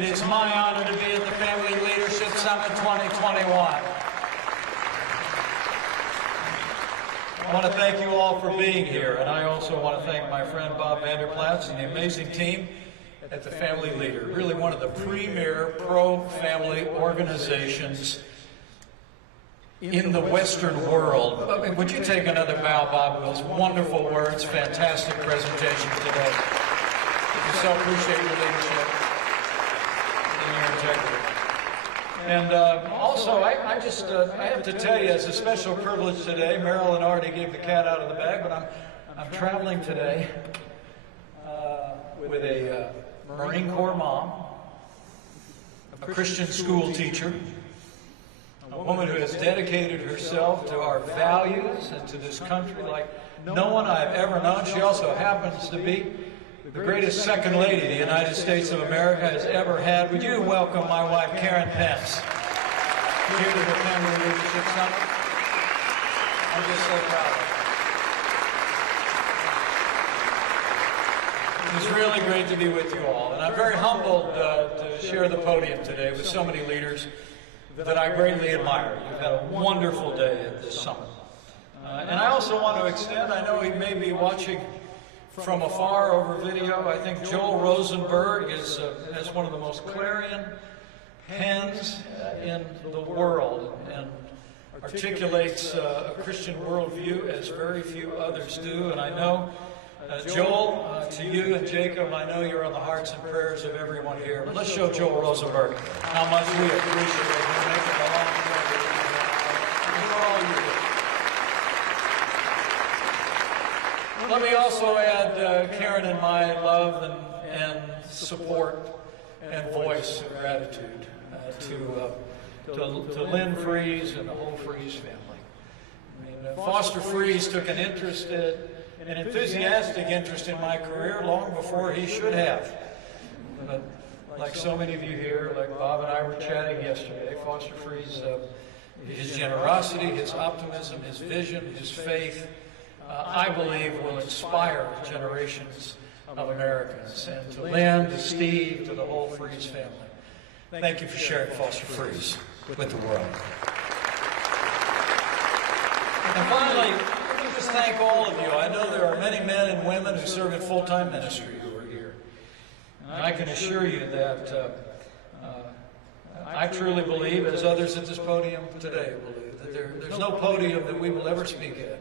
it is my honor to be at the Family Leadership Summit 2021. I want to thank you all for being here, and I also want to thank my friend Bob Vanderplatz and the amazing team at the Family Leader, really one of the premier pro-family organizations in the Western world. I mean, would you take another bow, Bob? Those wonderful words, fantastic presentation today. We so appreciate your leadership and your integrity. And also, I have to tell you, it's a special privilege today. Marilyn already gave the cat out of the bag, but I'm traveling today with a Marine Corps mom, a Christian school teacher, a woman who has dedicated herself to our values and to this country like no one I've ever known. She also happens to be the greatest second lady the United States of America has ever had. Would you welcome my wife, Karen Pence, here to the Family Leadership Summit? I'm just so proud of her. It's really great to be with you all, and I'm very humbled to share the podium today with so many leaders that I greatly admire. You've had a wonderful day at this summit. And I also want to extend, I know he may be watching from afar over video. I think Joel Rosenberg has one of the most clarion pens in the world and articulates a Christian worldview as very few others do. And I know, Joel, to you and Jacob, I know you're on the hearts and prayers of everyone here. But let's show Joel Rosenberg how much we appreciate him making a long journey for all you do. Let me also add Karen and my love and support and voice of gratitude to Lynn Freeze and the whole Freeze family. I mean, Foster Freeze took an enthusiastic interest in my career long before he should have. But like so many of you here, like Bob and I were chatting yesterday, Foster Freeze, his generosity, his optimism, his vision, his faith, I believe will inspire generations of Americans. And to Lynn, to Steve, to the whole Freeze family, thank you for sharing Foster Freeze with the world. And finally, let me just thank all of you. I know there are many men and women who serve in full-time ministry who are here. And I can assure you that I truly believe, as others at this podium today believe, that there's no podium that we will ever speak at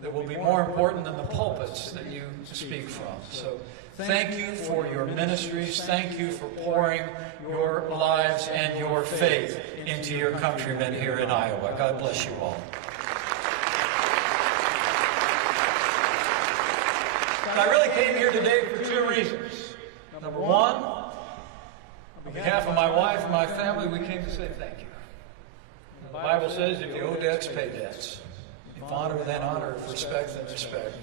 that will be more important than the pulpits that you speak from. So thank you for your ministries. Thank you for pouring your lives and your faith into your countrymen here in Iowa. God bless you all. I really came here today for two reasons. Number one, on behalf of my wife and my family, we came to say thank you. The Bible says if you owe debts, pay debts. If honor, then honor. If respect, then respect.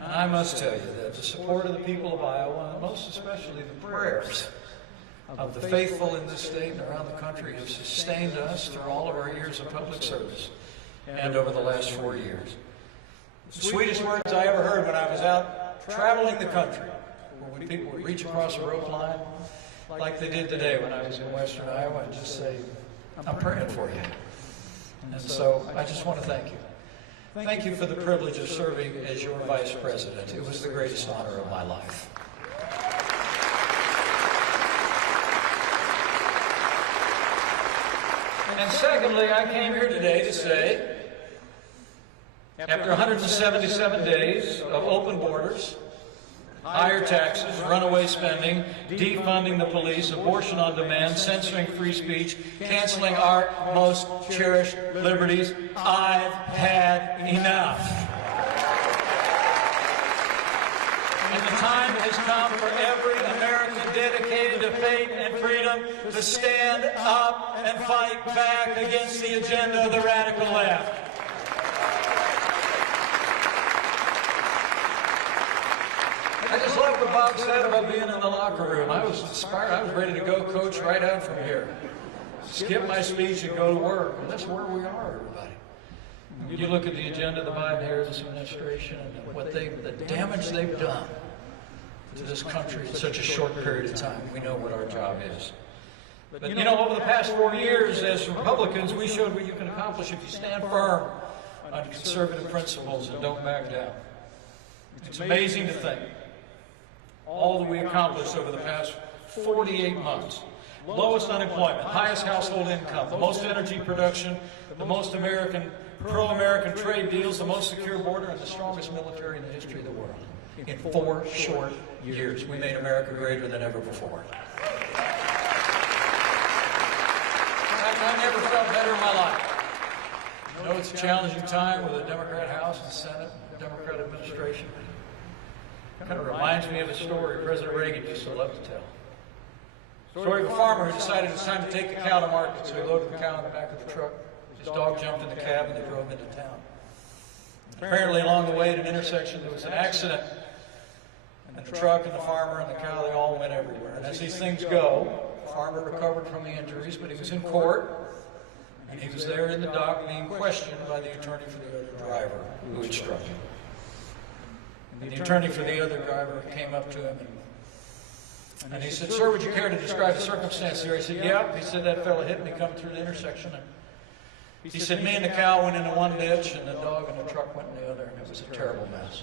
And I must tell you that the support of the people of Iowa, and most especially the prayers of the faithful in this state and around the country, have sustained us through all of our years of public service and over the last 4 years. The sweetest words I ever heard when I was out traveling the country were when people would reach across a rope line like they did today when I was in western Iowa and just say, I'm praying for you. And so I just want to thank you. Thank you for the privilege of serving as your vice president. It was the greatest honor of my life. And secondly, I came here today to say, after 177 days of open borders, higher taxes, runaway spending, defunding the police, abortion on demand, censoring free speech, canceling our most cherished liberties, I've had enough. And the time has come for every American dedicated to faith and freedom to stand up and fight back against the agenda of the radical left. I just love what Bob said about being in the locker room. I was inspired. I was ready to go coach right out from here. Skip my speech and go to work. And that's where we are, everybody. You look at the agenda of the Biden-Harris administration and the damage they've done to this country in such a short period of time. We know what our job is. But you know, over the past 4 years, as Republicans, we showed what you can accomplish if you stand firm on conservative principles and don't back down. It's amazing to think all that we accomplished over the past 48 months. Lowest unemployment, highest household income, the most energy production, the most pro-American trade deals, the most secure border, and the strongest military in the history of the world. In 4 short years, we made America greater than ever before. I never felt better in my life. I know it's a challenging time with a Democrat House and Senate, Democrat administration. It kind of reminds me of a story President Reagan used to love to tell. Story of a farmer who decided it was time to take the cow to market, so he loaded the cow in the back of the truck. His dog jumped in the cab and they drove into town. Apparently along the way at an intersection there was an accident, and the truck and the farmer and the cow, they all went everywhere. And as these things go, the farmer recovered from the injuries, but he was in court, and he was there in the dock being questioned by the attorney for the other driver who had struck him. And the attorney for the other driver came up to him and he said, "Sir, would you care to describe the circumstance here?" He said, "Yeah." He said, "That fella hit me coming through the intersection." And he said, "Me and the cow went into one ditch, and the dog and the truck went in the other, and it was a terrible mess."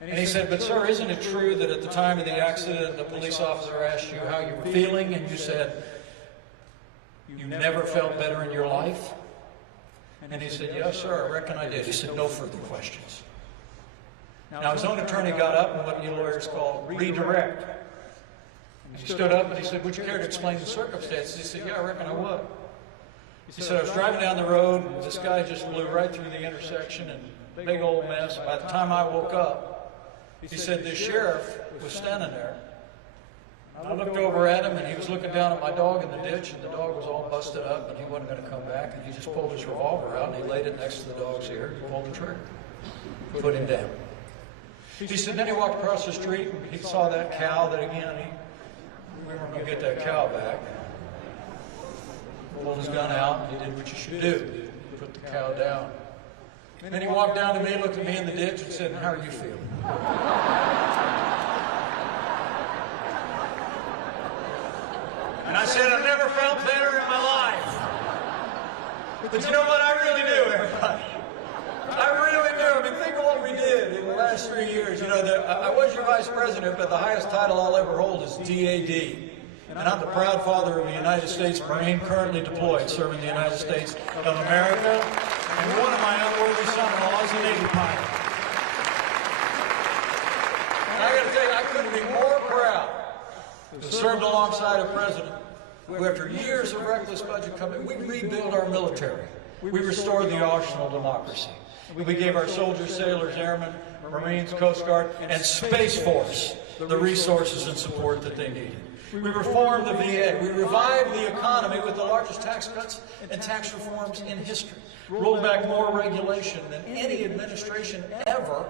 And he said, "But sir, isn't it true that at the time of the accident, the police officer asked you how you were feeling, and you said, you never felt better in your life?" And he said, "Yes, sir, I reckon I did." He said, "No further questions." Now, his own attorney got up in what you lawyers call redirect. He stood up and he said, "Would you care to explain the circumstances?" He said, "Yeah, I reckon I would." He said, "I was driving down the road, and this guy just blew right through the intersection, and big old mess. By the time I woke up," he said, "the sheriff was standing there. I looked over at him, and he was looking down at my dog in the ditch, and the dog was all busted up, and he wasn't going to come back, and he just pulled his revolver out, and he laid it next to the dog's ear, and pulled the trigger, put him down." He said, then he walked across the street, and he saw that cow that, again, we weren't going to get that cow back. Pulled his gun out, and he did what you should do. He put the cow down. And then he walked down to me, looked at me in the ditch, and said, "How are you feeling?" And I said, "I've never felt better in my life." But you know what? I really do, everybody. I really do. I mean, think of what we did in the last 3 years. You know, I was your vice president, but the highest title I'll ever hold is DAD. And I'm the proud father of a United States Marine currently deployed, serving the United States of America. And one of my unworthy son-in-law is a Navy pilot. And I got to tell you, I couldn't be more proud to have served alongside a president who, after years of reckless budget cutting, we rebuilt our military. We restored the arsenal democracy. We gave our soldiers, sailors, airmen, Marines, Coast Guard, and Space Force the resources and support that they needed. We reformed the VA. We revived the economy with the largest tax cuts and tax reforms in history. Rolled back more regulation than any administration ever.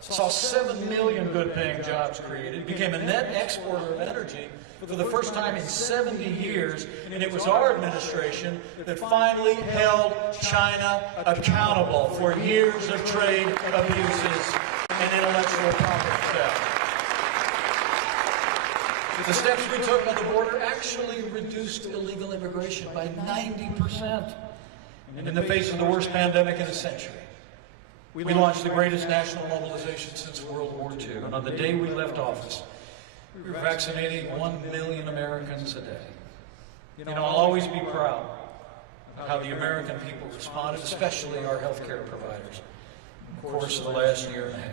Saw 7 million good-paying jobs created. Became a net exporter of energy for the first time in 70 years. And it was our administration that finally held China accountable for years of trade abuses and intellectual property theft. The steps we took on the border actually reduced illegal immigration by 90% in the face of the worst pandemic in a century. We launched the greatest national mobilization since World War II, and on the day we left office, we were vaccinating 1 million Americans a day. You know, I'll always be proud of how the American people responded, especially our healthcare providers, in the course of the last year and a half.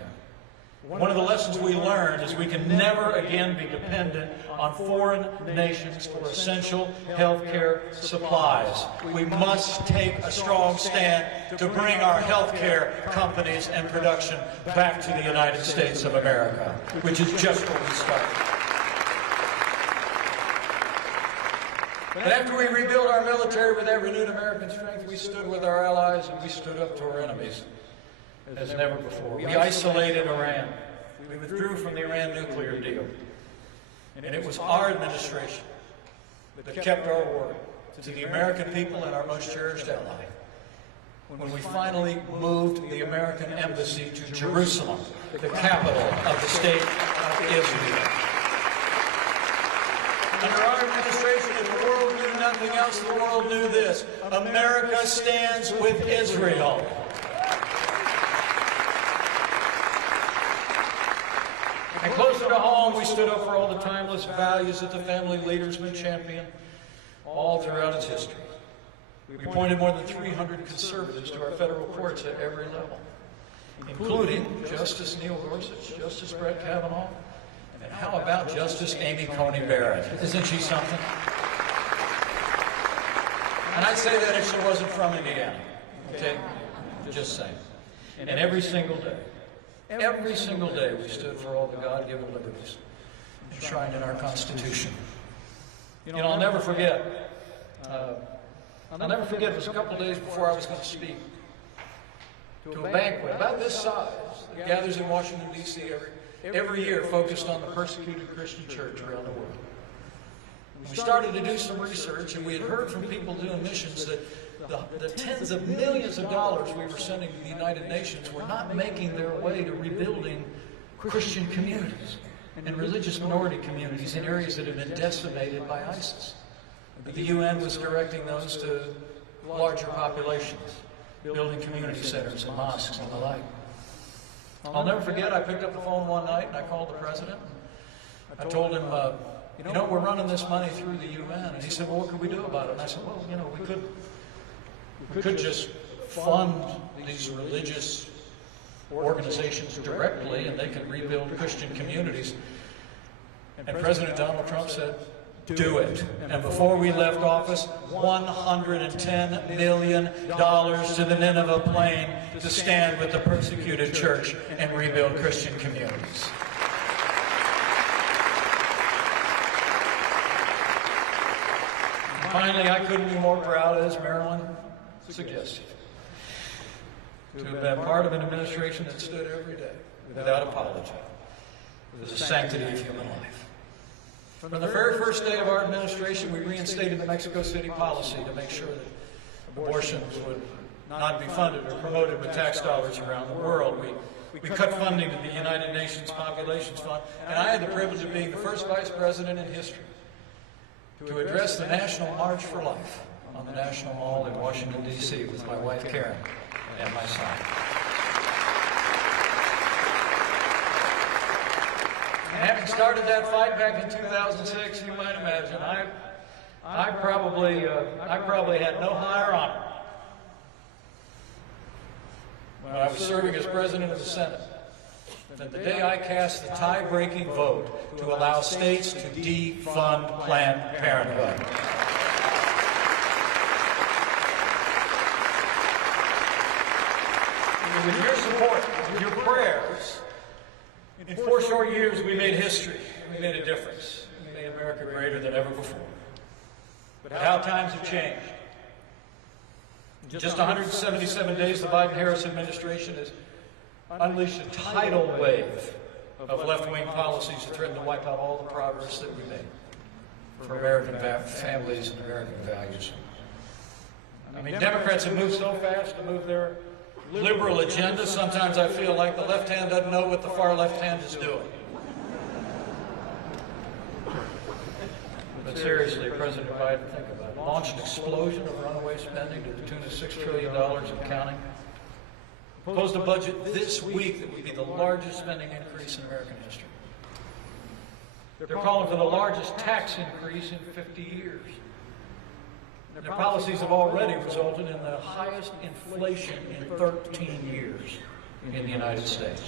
One of the lessons we learned is we can never again be dependent on foreign nations for essential healthcare supplies. We must take a strong stand to bring our healthcare companies and production back to the United States of America, which is just where we started. But after we rebuilt our military with that renewed American strength, we stood with our allies and we stood up to our enemies as never before. We isolated Iran. We withdrew from the Iran nuclear deal. And it was our administration that kept our word to the American people and our most cherished ally when we finally moved the American embassy to Jerusalem, the capital of the state of Israel. Under our administration, if the world knew nothing else, the world knew this: America stands with Israel. And closer to home, we stood up for all the timeless values that the family leader's been championing all throughout its history. We appointed more than 300 conservatives to our federal courts at every level, including Justice Neil Gorsuch, Justice Brett Kavanaugh, and how about Justice Amy Coney Barrett? Isn't she something? And I'd say that if she wasn't from Indiana, okay? Just saying. And every single day we stood for all the God-given liberties enshrined in our Constitution. You know, I'll never forget, it was a couple days before I was going to speak to a banquet about this size that gathers in Washington, D.C. every year, focused on the persecuted Christian church around the world. We started to do some research, and we had heard from people doing missions that the tens of millions of dollars we were sending to the United Nations were not making their way to rebuilding Christian communities and religious minority communities in areas that had been decimated by ISIS. The UN was directing those to larger populations, building community centers and mosques and the like. I'll never forget, I picked up the phone one night and I called the president. I told him, you know, we're running this money through the UN. And he said, well, what could we do about it? And I said, well, you know, we could just fund these religious organizations directly and they can rebuild Christian communities. And President Donald Trump said, do it. And before we left office, $110 million to the Nineveh Plain to stand with the persecuted church and rebuild Christian communities. And finally, I couldn't be more proud, as Marilyn suggested, to have been part of an administration that stood every day without apology for the sanctity of human life. From the very first day of our administration, we reinstated the Mexico City policy to make sure that abortions would not be funded or promoted with tax dollars around the world. We cut funding to the United Nations Populations Fund, and I had the privilege of being the first vice president in history to address the National March for Life on the National Mall in Washington, D.C. with my wife Karen and my son. And having started that fight back in 2006, you might imagine, I probably had no higher honor when I was serving as president of the Senate than the day I cast the tie-breaking vote to allow states to defund Planned Parenthood. With your support, with your prayers, in 4 short years we made history. We made a difference. We made America greater than ever before. But how times have changed. In just 177 days, the Biden-Harris administration has unleashed a tidal wave of left-wing policies that threaten to wipe out all the progress that we made for American families and American values. I mean, Democrats have moved so fast to move their liberal agenda, sometimes I feel like the left hand doesn't know what the far left hand is doing. But seriously, President Biden, think about it. Launched an explosion of runaway spending to the tune of $6 trillion and counting. Proposed a budget this week that would be the largest spending increase in American history. They're calling for the largest tax increase in 50 years. Their policies have already resulted in the highest inflation in 13 years in the United States.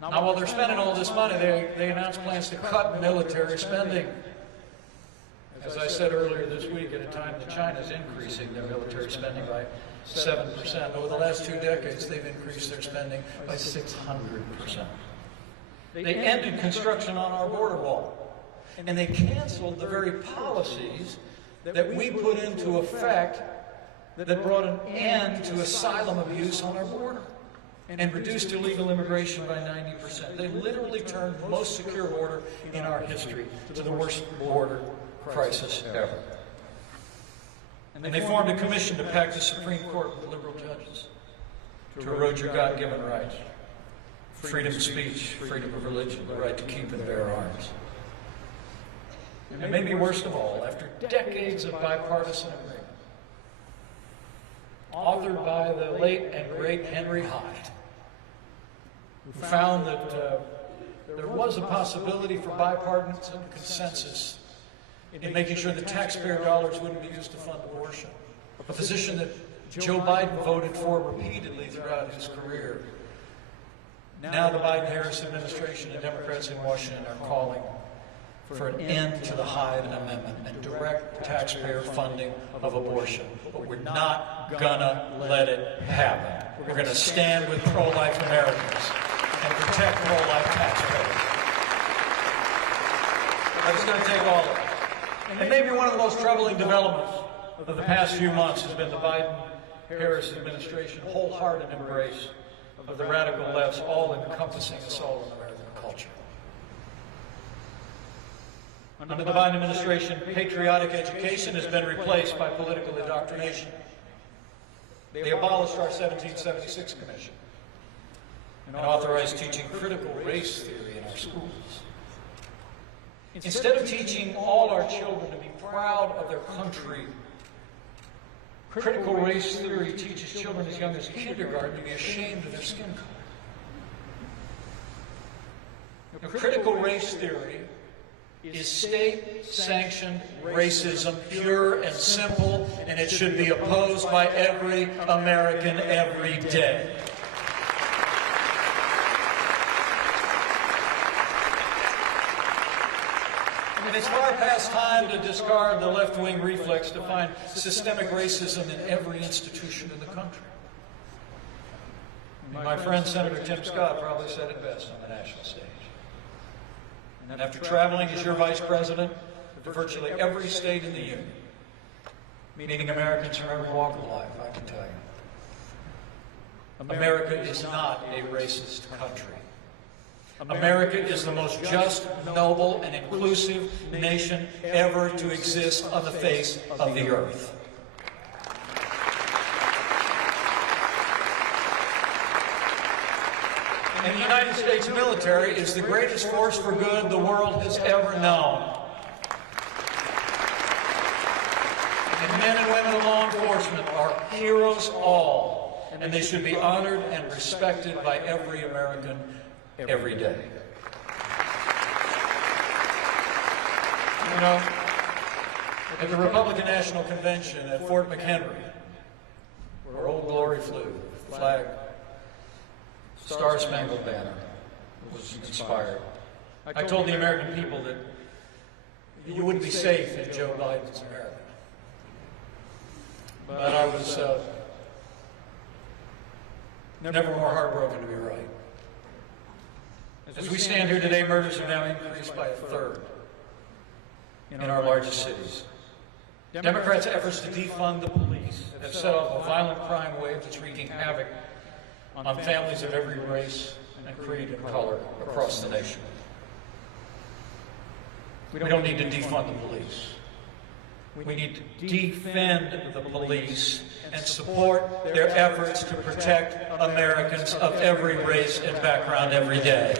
Now, while they're spending all this money, they announced plans to cut military spending. As I said earlier this week, at a time that China's increasing their military spending by 7%. Over the last 2 decades, they've increased their spending by 600%. They ended construction on our border wall, and they canceled the very policies that we put into effect that brought an end to asylum abuse on our border and reduced illegal immigration by 90%. They literally turned the most secure border in our history to the worst border crisis ever. And they formed a commission to pack the Supreme Court with liberal judges to erode your God-given rights. freedom of speech, freedom of religion, the right to keep and bear arms. And maybe worst of all, after decades of bipartisan agreement, authored by the late and great Henry Hyde, who found that there was a possibility for bipartisan consensus in making sure that taxpayer dollars wouldn't be used to fund abortion, a position that Joe Biden voted for repeatedly throughout his career. Now the Biden-Harris administration and Democrats in Washington are calling for an end to the Hyde Amendment and direct taxpayer funding of abortion. But we're not gonna let it happen. We're gonna stand with pro-life Americans and protect pro-life taxpayers. But it's gonna take all of it. And maybe one of the most troubling developments of the past few months has been the Biden-Harris administration's wholehearted embrace of the radical left's all-encompassing assault on American culture. Under the Biden administration, patriotic education has been replaced by political indoctrination. They abolished our 1776 Commission and authorized teaching critical race theory in our schools. Instead of teaching all our children to be proud of their country, critical race theory teaches children as young as kindergarten to be ashamed of their skin color. Critical race theory is state-sanctioned racism, pure and simple, and it should be opposed by every American every day. And it's far past time to discard the left-wing reflex to find systemic racism in every institution in the country. My friend Senator Tim Scott probably said it best on the national stage. And after traveling as your vice president to virtually every state in the union, meeting Americans from every walk of life, I can tell you, America is not a racist country. America is the most just, noble, and inclusive nation ever to exist on the face of the earth. And the United States military is the greatest force for good the world has ever known. And men and women of law enforcement are heroes all, and they should be honored and respected by every American every day. You know, at the Republican National Convention at Fort McHenry, where Old Glory flew, the flag, Star-Spangled Banner was inspired. I told the American people that you wouldn't be safe in Joe Biden's America. But I was never more heartbroken to be right. As we stand here today, murders have now increased by a third in our largest cities. Democrats' efforts to defund the police have set off a violent crime wave that's wreaking havoc on families of every race and creed and color across the nation. We don't need to defund the police. We need to defend the police and support their efforts to protect Americans of every race and background every day.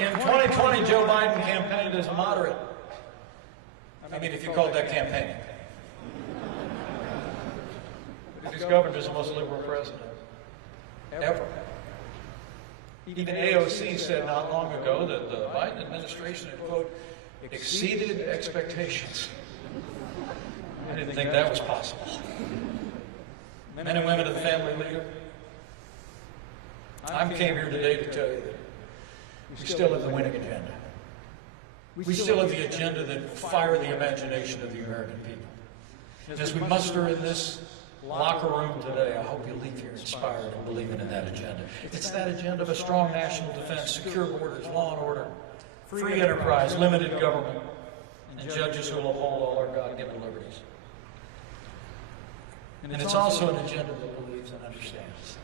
In 2020, Joe Biden campaigned as moderate. I mean, if you called that campaigning. He's governed as the most liberal president ever. Even AOC said not long ago that the Biden administration had, quote, exceeded expectations. I didn't think that was possible. Men and women of the family leader, I came here today to tell you that we still have the winning agenda. We still have the agenda that will fire the imagination of the American people. And as we muster in this locker room today, I hope you leave here inspired and believing in that agenda. It's that agenda of a strong national defense, secure borders, law and order, free enterprise, limited government, and judges who will uphold all our God-given liberties. And it's also an agenda that believes and understands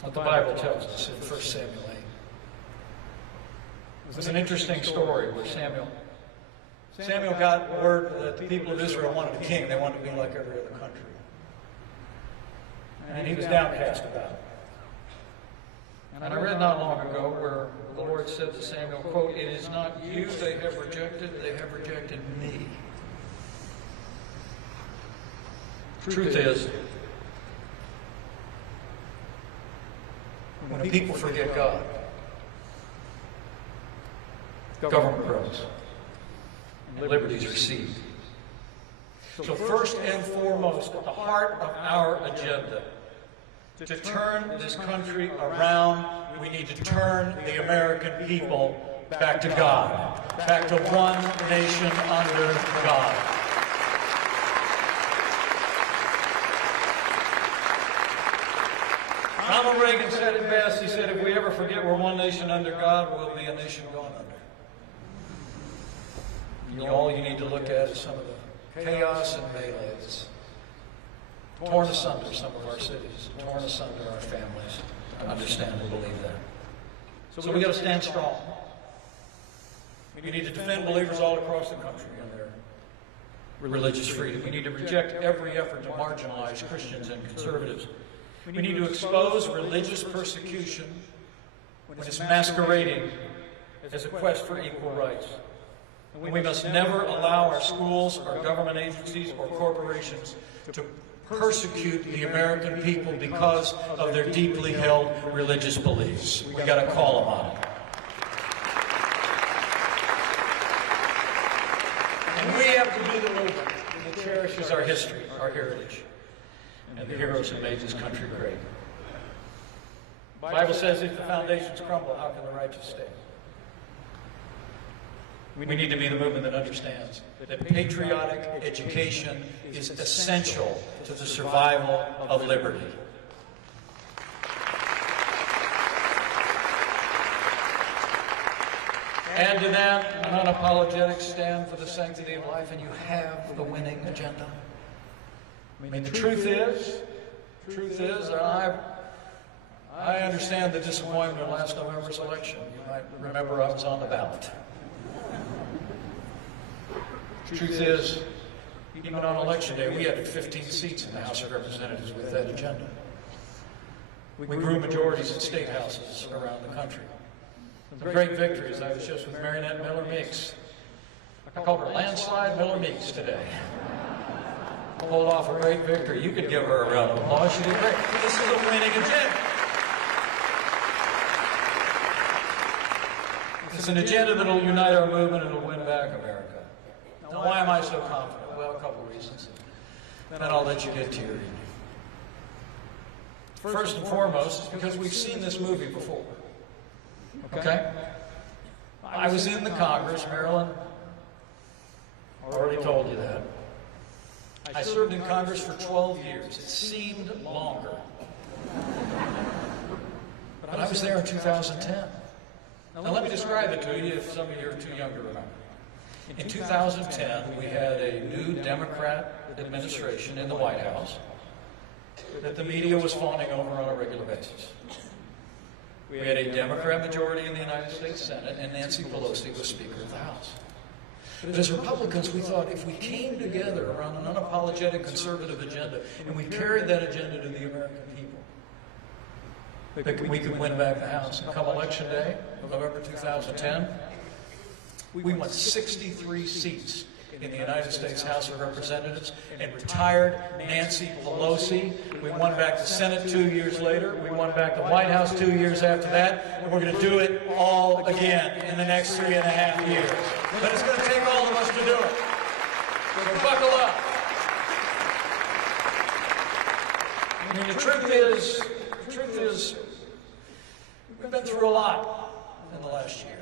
what the Bible tells us in 1 Samuel 8. It was an interesting story where Samuel Samuel got word that the people of Israel wanted a king. They wanted to be like every other country. And he was downcast about it. And I read not long ago where the Lord said to Samuel, quote, "It is not you they have rejected me." Truth is, when people forget God, government grows and liberties recede. So first and foremost, at the heart of our agenda, to turn this country around, we need to turn the American people back to God, back to one nation under God. Ronald Reagan said it best. He said, if we ever forget we're one nation under God, we'll be a nation gone under. All you need to look at is some of the chaos and melees. Torn asunder some of our cities, torn asunder our families. I understand and believe that. So we've got to stand strong. We need to defend believers all across the country in their religious freedom. We need to reject every effort to marginalize Christians and conservatives. We need to expose religious persecution when it's masquerading as a quest for equal rights. And we must never allow our schools, our government agencies, or corporations to persecute the American people because of their deeply held religious beliefs. We've got to call them on it. And we have to be the movement that cherishes our history, our heritage, and the heroes who made this country great. The Bible says if the foundations crumble, how can the righteous stand? We need to be the movement that understands that patriotic education is essential to the survival of liberty. Add to that an unapologetic stand for the sanctity of life, and you have the winning agenda. I mean, the truth is, I understand the disappointment in last November's election. You might remember I was on the ballot. Truth is, even on election day, we had 15 seats in the House of Representatives with that agenda. We grew majorities in state houses around the country. Some great victories. I was just with Marinette Miller Meeks. I called her Landslide Miller Meeks today. Pulled off a great victory. You could give her a round of applause. She did great. This is a winning agenda. It's an agenda that will unite our movement and will win back America. Now, why am I so confident? Well, a couple of reasons. Then I'll let you get to your evening. First and foremost, because we've seen this movie before. Okay? I was in the Congress, Marilyn. Already told you that. I served in Congress for 12 years. It seemed longer. But I was there in 2010. Now let me describe it to you if some of you are too young to remember. In 2010, we had a new Democrat administration in the White House that the media was fawning over on a regular basis. We had a Democrat majority in the United States Senate, and Nancy Pelosi was Speaker of the House. But as Republicans, we thought if we came together around an unapologetic conservative agenda, and we carried that agenda to the American people, we could win back the House. And come Election Day, November 2010, we won 63 seats in the United States House of Representatives and retired Nancy Pelosi. We won back the Senate 2 years later. We won back the White House 2 years after that. And we're going to do it all again in the next 3.5 years. But it's going to take all of us to do it. So buckle up. I mean, the truth is, we've been through a lot in the last year.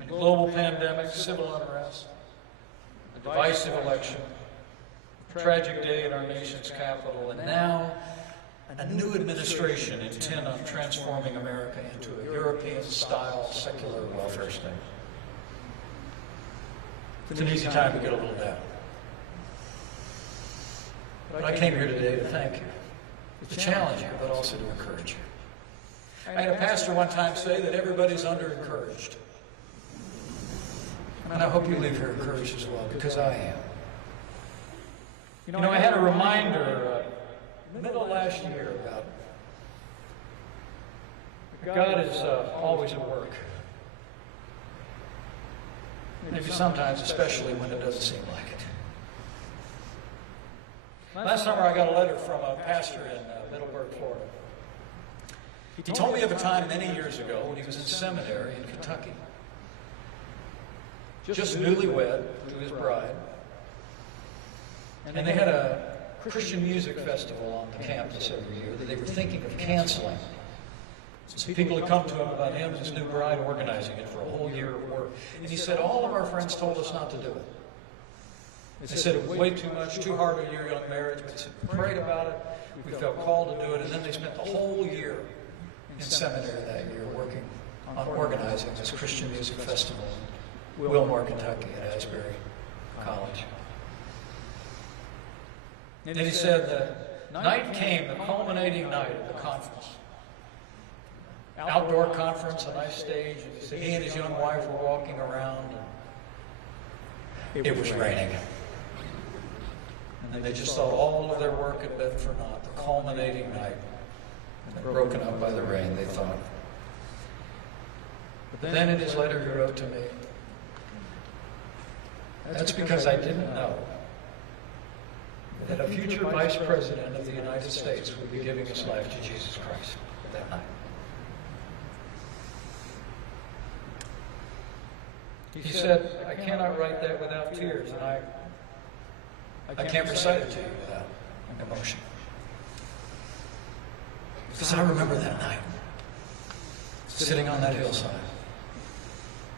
A global pandemic, civil unrest, a divisive election, a tragic day in our nation's capital, and now a new administration intent on transforming America into a European-style secular welfare state. It's an easy time to get a little down. But I came here today to thank you, to challenge you, but also to encourage you. I had a pastor one time say that everybody's under-encouraged. And I hope you leave here encouraged as well, because I am. You know, I had a reminder middle of last year about God is always at work. Maybe sometimes, especially when it doesn't seem like it. Last summer, I got a letter from a pastor in Middleburg, Florida. He told me of a time many years ago when he was in seminary in Kentucky, just newlywed to his bride, and they had a Christian music festival on the campus every year that they were thinking of canceling. So people had come to him about him and his new bride organizing it for a whole year of work. And he said, all of our friends told us not to do it. They said it was way too much, too hard on your young marriage. We said, we prayed about it. We felt called to do it. And then they spent the whole year in seminary that year working on organizing this Christian music festival in Wilmore, Kentucky at Asbury College. And he said the night came, the culminating night of the conference. Outdoor conference, a nice stage. And he said he and his young wife were walking around. And it was raining. And they just thought all of their work had been for naught. The culminating night. And broken up by the rain, they thought. But then in his letter he wrote to me, that's because I didn't know that a future vice president of the United States would be giving his life to Jesus Christ that night. He said, I cannot write that without tears, and I can't recite it to you without emotion. Because I remember that night, sitting on that hillside.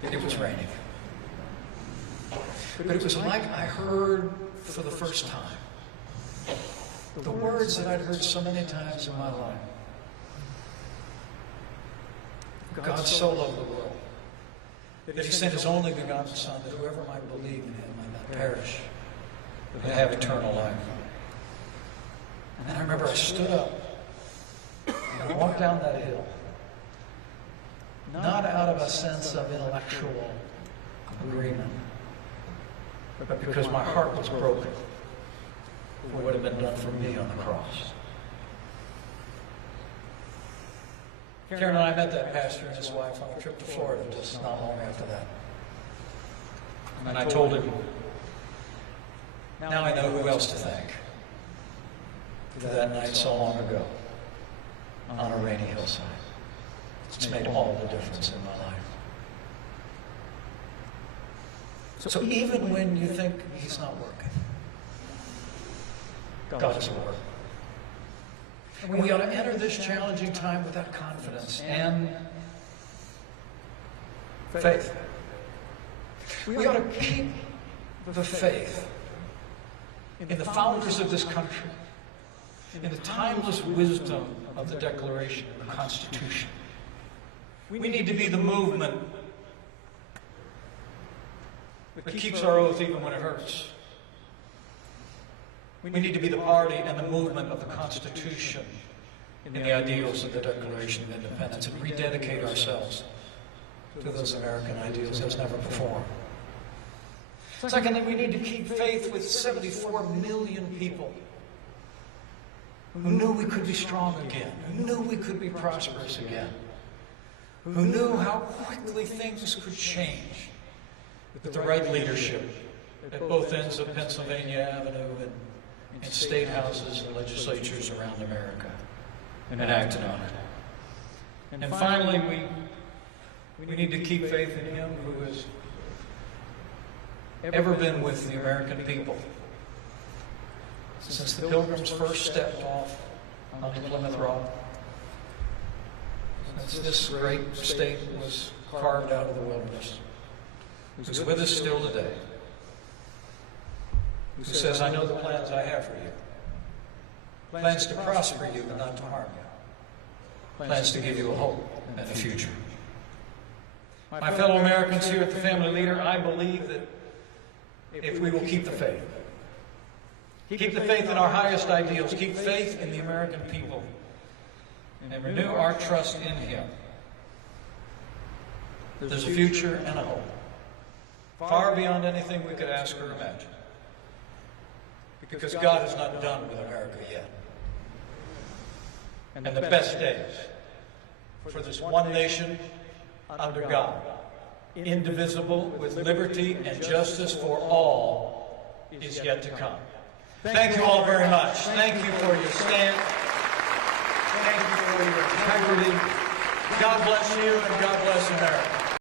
It was raining. But it was like I heard for the first time the words that I'd heard so many times in my life. God so loved the world that he sent his only begotten Son, that whoever might believe in him might not perish, but have eternal life. And then I remember I stood up and I walked down that hill, not out of a sense of intellectual agreement, but because my heart was broken for what had been done for me on the cross. Karen and I met that pastor and his wife on a trip to Florida just not long after that. And I told him, now I know who else to thank for that night so long ago on a rainy hillside. It's made all the difference in my life. So even when you think he's not working, God is at work. And we ought to enter this challenging time with that confidence and faith. We ought to keep the faith in the founders of this country, in the timeless wisdom of the Declaration and the Constitution. We need to be the movement that keeps our oath even when it hurts. We need to be the party and the movement of the Constitution and the ideals of the Declaration of Independence and rededicate ourselves to those American ideals as never before. Secondly, we need to keep faith with 74 million people who knew we could be strong again, who knew we could be prosperous again, who knew how quickly things could change with the right leadership at both ends of Pennsylvania Avenue and in state houses and legislatures around America, and acted on it. And finally, we need to keep faith in him who has ever been with the American people since the Pilgrims first stepped off on the Plymouth Rock, since this great state was carved out of the wilderness, who's with us still today, who says, I know the plans I have for you. Plans to prosper you, but not to harm you. Plans to give you a hope and a future. My fellow Americans here at the Family Leader, I believe that if we will keep the faith, keep the faith in our highest ideals, keep faith in the American people, and renew our trust in him, there's a future and a hope far beyond anything we could ask or imagine. Because God is not done with America yet. And the best days for this one nation under God, indivisible, with liberty and justice for all, is yet to come. Thank you all very much. Thank you for your stand. Thank you for your integrity. God bless you and God bless America.